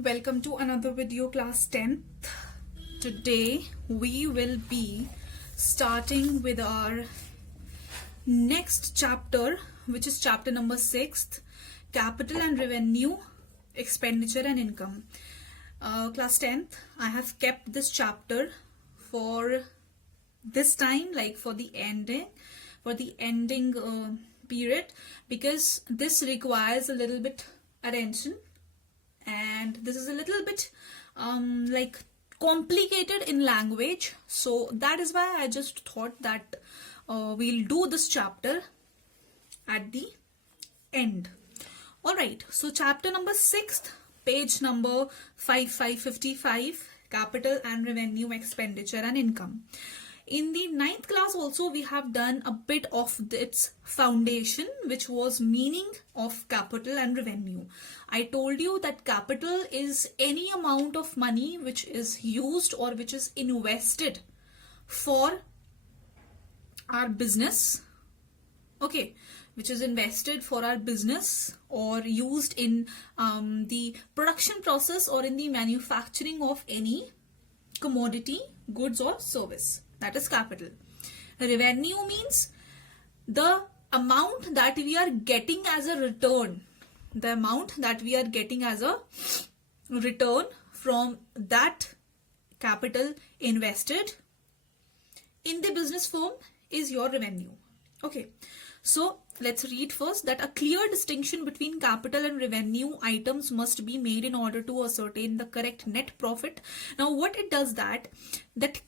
Welcome to another video, class 10th. Today we will be starting with our next chapter, which is chapter number 6, capital and revenue, expenditure and income. Class 10th, I have kept this chapter for this time, like for the ending period, because this requires a little bit attention. And this is a little bit like complicated in language, so that is why I just thought that we'll do this chapter at the end. Alright, so chapter number 6, page number 555, capital and revenue, expenditure and income. In the 9th class also we have done a bit of its foundation, which was meaning of capital and revenue. I told you that capital is any amount of money which is used or which is invested for our business, okay, which is invested for our business or used in the production process or in the manufacturing of any commodity, goods or service. That is capital. Revenue means the amount that we are getting as a return. The amount that we are getting as a return from that capital invested in the business firm is your revenue. Okay. So let's read first that a clear distinction between capital and revenue items must be made in order to ascertain the correct net profit. Now what it does that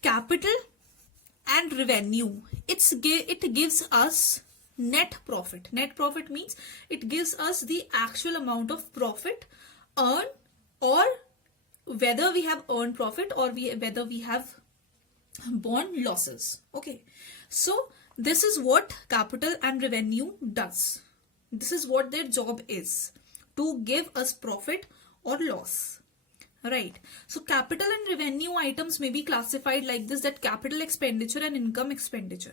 capital and revenue, it gives us net profit. Net profit means it gives us the actual amount of profit earned, or whether we have earned profit or whether we have borne losses. Okay, so this is what capital and revenue does. This is what their job is, to give us profit or loss. Right. So capital and revenue items may be classified like this, that capital expenditure and income expenditure,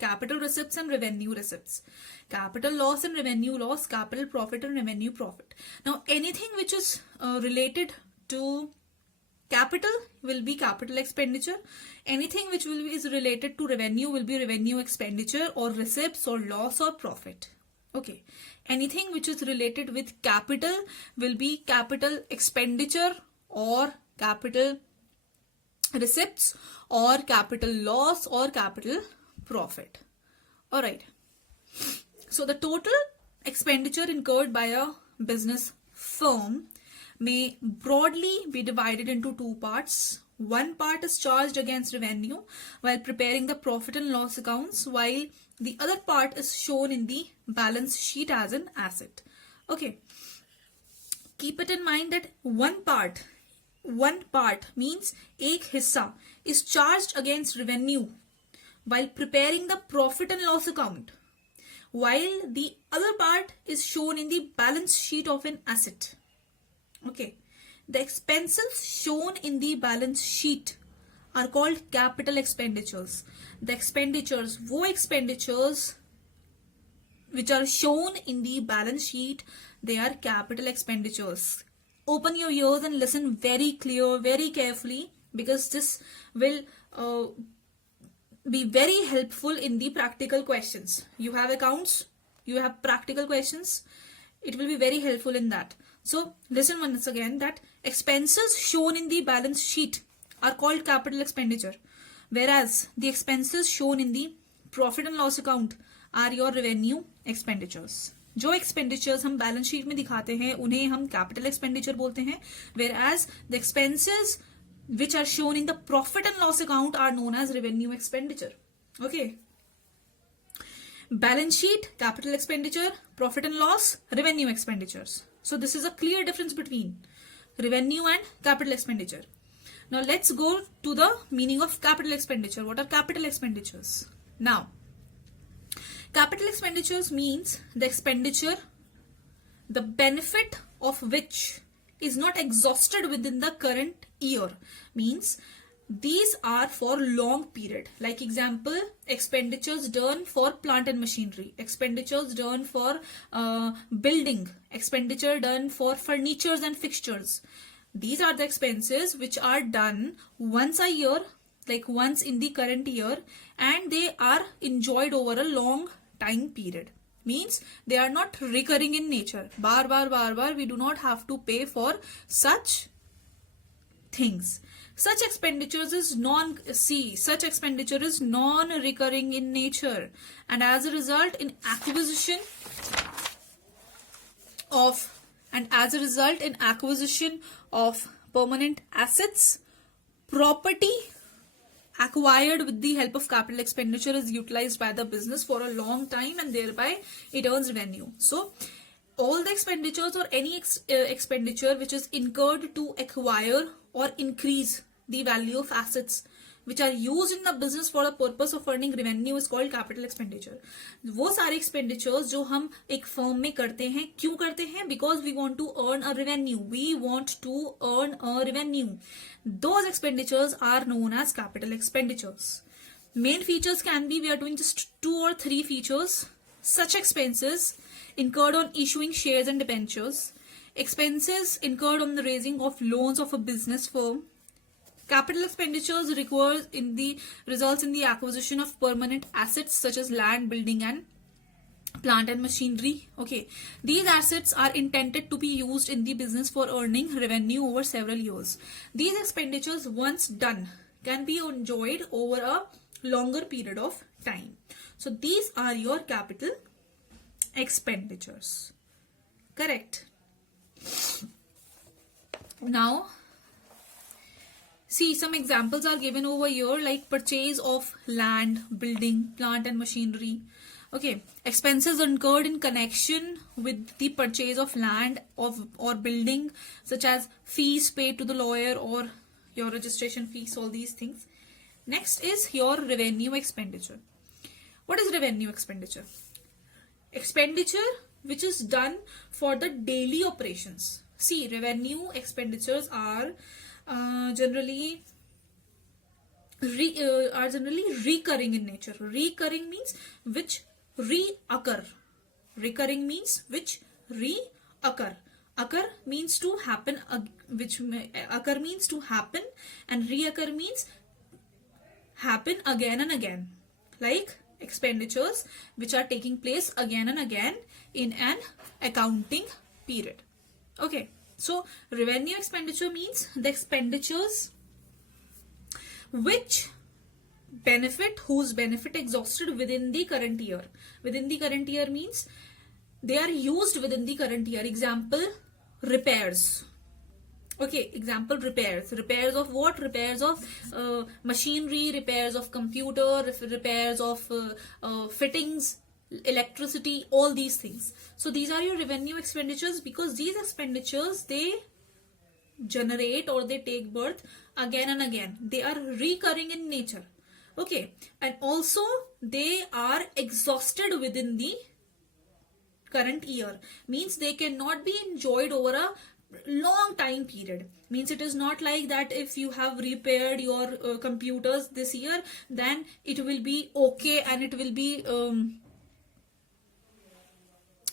capital receipts and revenue receipts, capital loss and revenue loss, capital profit and revenue profit. Now anything which is related to capital will be capital expenditure. Anything which is related to revenue will be revenue expenditure or receipts or loss or profit. Okay. Anything which is related with capital will be capital expenditure or capital receipts or capital loss or capital profit. Alright. So the total expenditure incurred by a business firm may broadly be divided into two parts. One part is charged against revenue while preparing the profit and loss accounts, while the other part is shown in the balance sheet as an asset. Okay. Keep it in mind that one part means एक हिस्सा is charged against revenue while preparing the profit and loss account, while the other part is shown in the balance sheet of an asset. Okay, the expenses shown in the balance sheet are called capital expenditures. The expenditures, वो expenditures which are shown in the balance sheet, they are capital expenditures. Open your ears and listen very clear, very carefully, because this will be very helpful in the practical questions. You have accounts, you have practical questions. It will be very helpful in that. So listen once again, that expenses shown in the balance sheet are called capital expenditure, whereas the expenses shown in the profit and loss account are your revenue expenditures. जो expenditures हम balance sheet में दिखाते हैं उन्हें हम capital expenditure बोलते हैं, whereas the expenses which are shown in the profit and loss account are known as revenue expenditure. Okay. Balance sheet, capital expenditure, profit and loss, revenue expenditures. So this is a clear difference between revenue and capital expenditure. Now let's go to the meaning of capital expenditure. What are capital expenditures? Now, capital expenditures means the expenditure, the benefit of which is not exhausted within the current year. Means these are for long period. Like example, expenditures done for plant and machinery, expenditures done for building, expenditure done for furnitures and fixtures. These are the expenses which are done once a year, like once in the current year, and they are enjoyed over a long time period. Means they are not recurring in nature. Bar bar, we do not have to pay for such things. Such expenditure is non-recurring in nature, and as a result in acquisition of permanent assets, property acquired with the help of capital expenditure is utilized by the business for a long time, and thereby it earns revenue. So all the expenditures or any expenditure which is incurred to acquire or increase the value of assets which are used in the business for the purpose of earning revenue is called capital expenditure. वो सारे expenditures जो हम एक firm में करते हैं, क्यों करते हैं? Because we want to earn a revenue. We want to earn a revenue. Those expenditures are known as capital expenditures. Main features can be, we are doing just 2 or 3 features. Such expenses incurred on issuing shares and debentures, expenses incurred on the raising of loans of a business firm. Capital expenditures results in the acquisition of permanent assets such as land, building, and plant and machinery. Okay, these assets are intended to be used in the business for earning revenue over several years. These expenditures, once done, can be enjoyed over a longer period of time. So these are your capital expenditures. Correct. Now, see, some examples are given over here, like purchase of land, building, plant and machinery. Okay, expenses incurred in connection with the purchase of land or building, such as fees paid to the lawyer or your registration fees, all these things. Next is your revenue expenditure. What is revenue expenditure? Expenditure which is done for the daily operations. See, revenue expenditures are generally recurring in nature. Recurring means which reoccur. Recurring means which reoccur. Occur means to happen, occur means to happen, and reoccur means happen again and again. Like expenditures which are taking place again and again in an accounting period. Okay, so revenue expenditure means the expenditures whose benefit exhausted within the current year. Within the current year means they are used within the current year. Example, repairs. Okay, example, repairs. Repairs of what? Repairs of machinery, repairs of computer, repairs of fittings, electricity, all these things. So these are your revenue expenditures, because these expenditures, they generate or they take birth again and again. They are recurring in nature. Okay, and also they are exhausted within the current year. Means they cannot be enjoyed over a long time period. Means it is not like that if you have repaired your computers this year, then it will be okay and it will be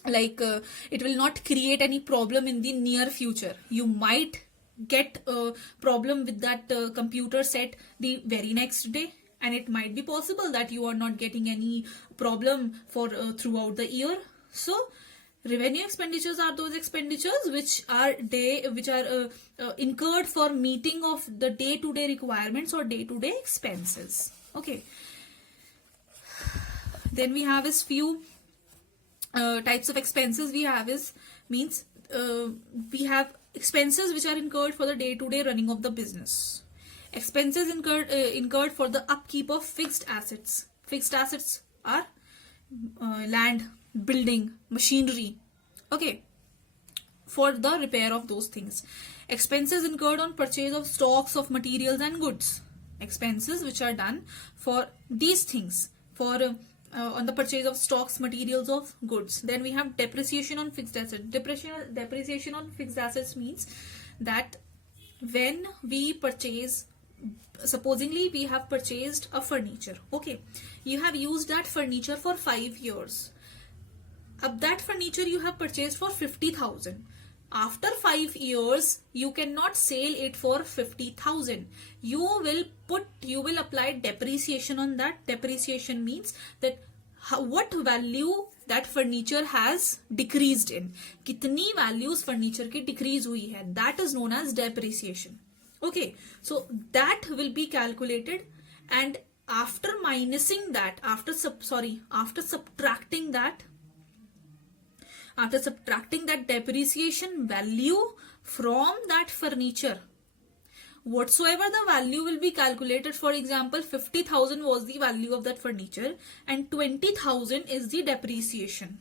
it will not create any problem in the near future. You might get a problem with that computer set the very next day, and it might be possible that you are not getting any problem for throughout the year. So revenue expenditures are those expenditures which are incurred for meeting of the day-to-day requirements or day-to-day expenses. Okay, then we have is few types of expenses. We have expenses which are incurred for the day-to-day running of the business. Expenses incurred for the upkeep of fixed assets. Fixed assets are land, building, machinery. Okay, for the repair of those things. Expenses incurred on purchase of stocks of materials and goods. Expenses which are done for these things, for on the purchase of stocks, materials, of goods. Then we have depreciation on fixed assets. Depreciation on fixed assets means that when we purchase, supposingly we have purchased a furniture. Okay, you have used that furniture for 5 years. That furniture you have purchased for 50,000. after 5 years you cannot sell it for 50,000. You will apply depreciation on that. Depreciation means that what value that furniture has decreased in. Kitni values furniture ki decrease hui hai. That is known as depreciation. Okay, so that will be calculated, and after minusing that, after subtracting that depreciation value from that furniture, whatsoever the value will be calculated. For example, 50,000 was the value of that furniture and 20,000 is the depreciation.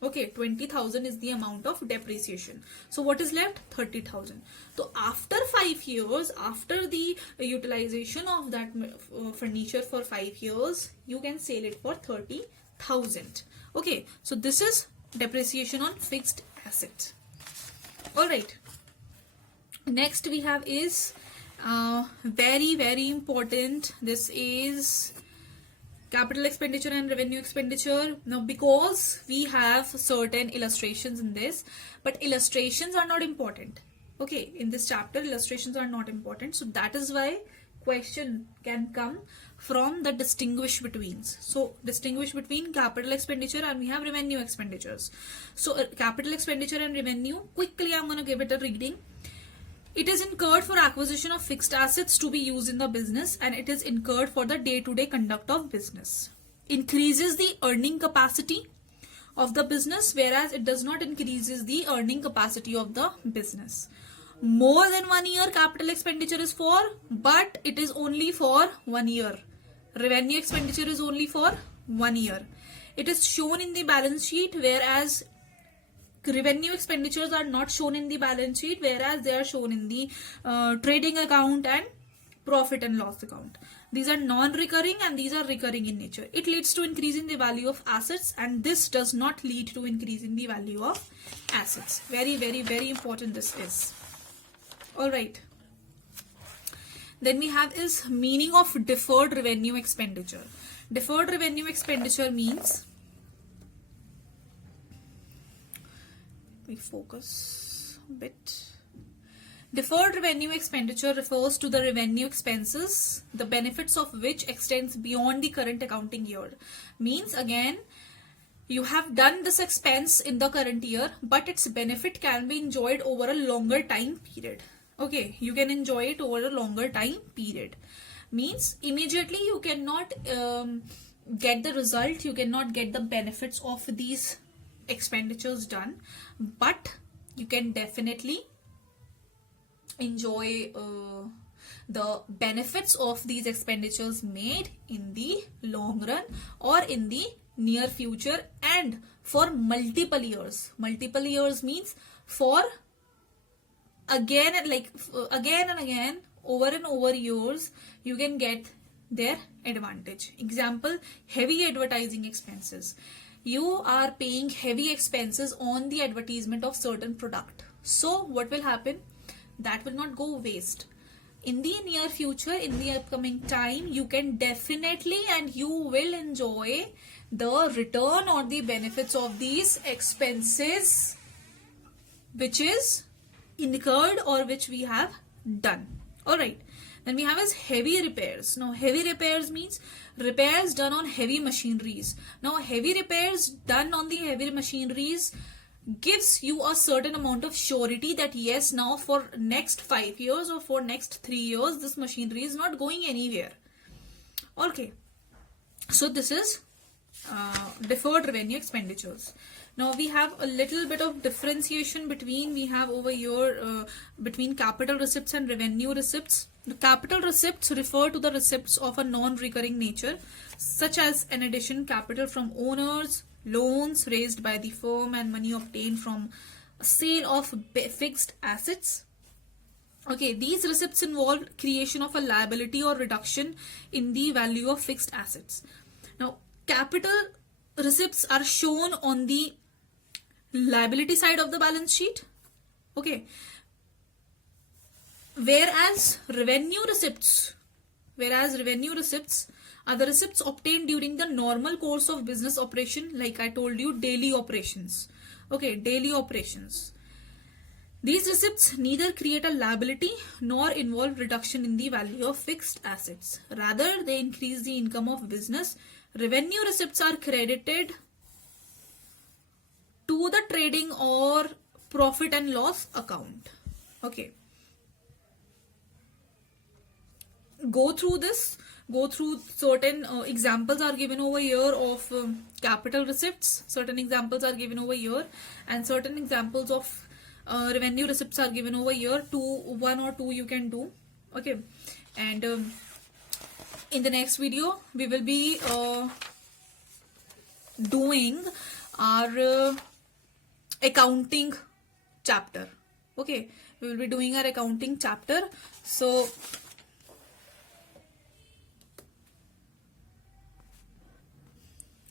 Okay, 20,000 is the amount of depreciation. So what is left? 30,000. So after 5 years, after the utilization of that furniture for 5 years, you can sell it for 30,000. Okay, so this is depreciation on fixed assets. All right. Next we have is very important. This is capital expenditure and revenue expenditure. Now, because we have certain illustrations in this, but illustrations are not important. Okay, in this chapter illustrations are not important, so that is why question can come from the distinguish betweens. So distinguish between capital expenditure and we have revenue expenditures. So capital expenditure and revenue, quickly I'm going to give it a reading. It is incurred for acquisition of fixed assets to be used in the business, and it is incurred for the day-to-day conduct of business. Increases the earning capacity of the business, whereas it does not increases the earning capacity of the business. More than 1 year capital expenditure is for, but it is only for 1 year. Revenue expenditure is only for 1 year. It is shown in the balance sheet, whereas revenue expenditures are not shown in the balance sheet, whereas they are shown in the trading account and profit and loss account. These are non-recurring and these are recurring in nature. It leads to increase in the value of assets, and this does not lead to increase in the value of assets. Very important this is. All right. Then we have is meaning of deferred revenue expenditure. Deferred revenue expenditure means, we focus a bit. Deferred revenue expenditure refers to the revenue expenses, the benefits of which extends beyond the current accounting year. Means again, you have done this expense in the current year, but its benefit can be enjoyed over a longer time period. Okay, you can enjoy it over a longer time period. Means immediately you cannot get the result, you cannot get the benefits of these expenditures done, but you can definitely enjoy the benefits of these expenditures made in the long run or in the near future and for multiple years. Multiple years means for again and again, over and over years, you can get their advantage. Example, heavy advertising expenses. You are paying heavy expenses on the advertisement of certain product. So what will happen? That will not go waste. In the near future, in the upcoming time, you can definitely and you will enjoy the return or the benefits of these expenses which is incurred or which we have done. Alright. Then we have is heavy repairs. Now heavy repairs means repairs done on heavy machineries. Now heavy repairs done on the heavy machineries gives you a certain amount of surety that yes, now for next 5 years or for next 3 years, this machinery is not going anywhere. Okay. So this is deferred revenue expenditures. Now we have a little bit of differentiation between, we have over here between capital receipts and revenue receipts. The capital receipts refer to the receipts of a non-recurring nature, such as an addition capital from owners, loans raised by the firm, and money obtained from sale of fixed assets. Okay, these receipts involve creation of a liability or reduction in the value of fixed assets. Now, capital receipts are shown on the liability side of the balance sheet. Okay. Whereas revenue receipts are the receipts obtained during the normal course of business operation, like I told you, daily operations. Okay, daily operations. These receipts neither create a liability nor involve reduction in the value of fixed assets. Rather, they increase the income of business. Revenue receipts are credited to the trading or profit and loss account. Okay. Go through certain examples are given over here of capital receipts. Certain examples are given over here, and certain examples of revenue receipts are given over here. One or two you can do. Okay. And in the next video we will be doing our accounting chapter. Okay, we will be doing our accounting chapter. So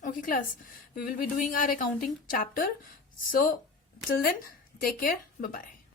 okay class, we will be doing our accounting chapter. So till then, take care. Bye bye.